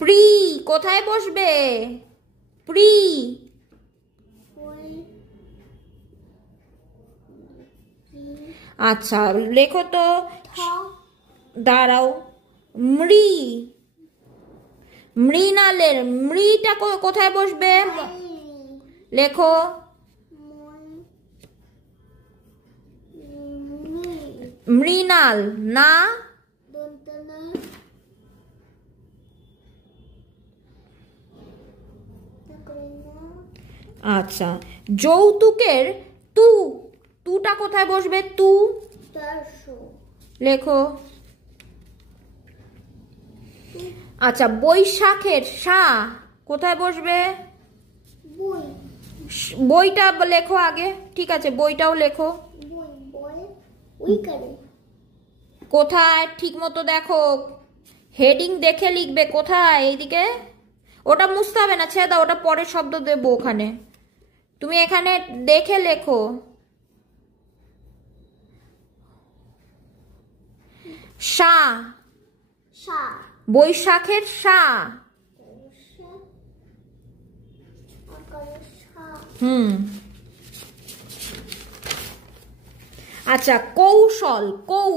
Pre কোথায় বসবে? Pre আচ্ছা লেখো তো, দাঁড়াও। মৃ, মৃণালের মৃটা কোথায় বসবে? লেখো। মৃণাল না, আচ্ছা যৌতুকের তু, তুটা কোথায় বসবে? তু লেখো। আচ্ছা বৈশাখের সা কোথায় বসবে? বইটা লেখো আগে, ঠিক আছে বইটাও লেখো। কোথায় ঠিক মতো দেখো, হেডিং দেখে লিখবে। কোথায়? এইদিকে। ওটা মুছতে হবে না, ছেড়ে দাও, ওটা পরে শব্দ দেবো ওখানে। তুমি এখানে দেখে লেখো। সা, বৈশাখের সা। আচ্ছা কৌশল, কৌ,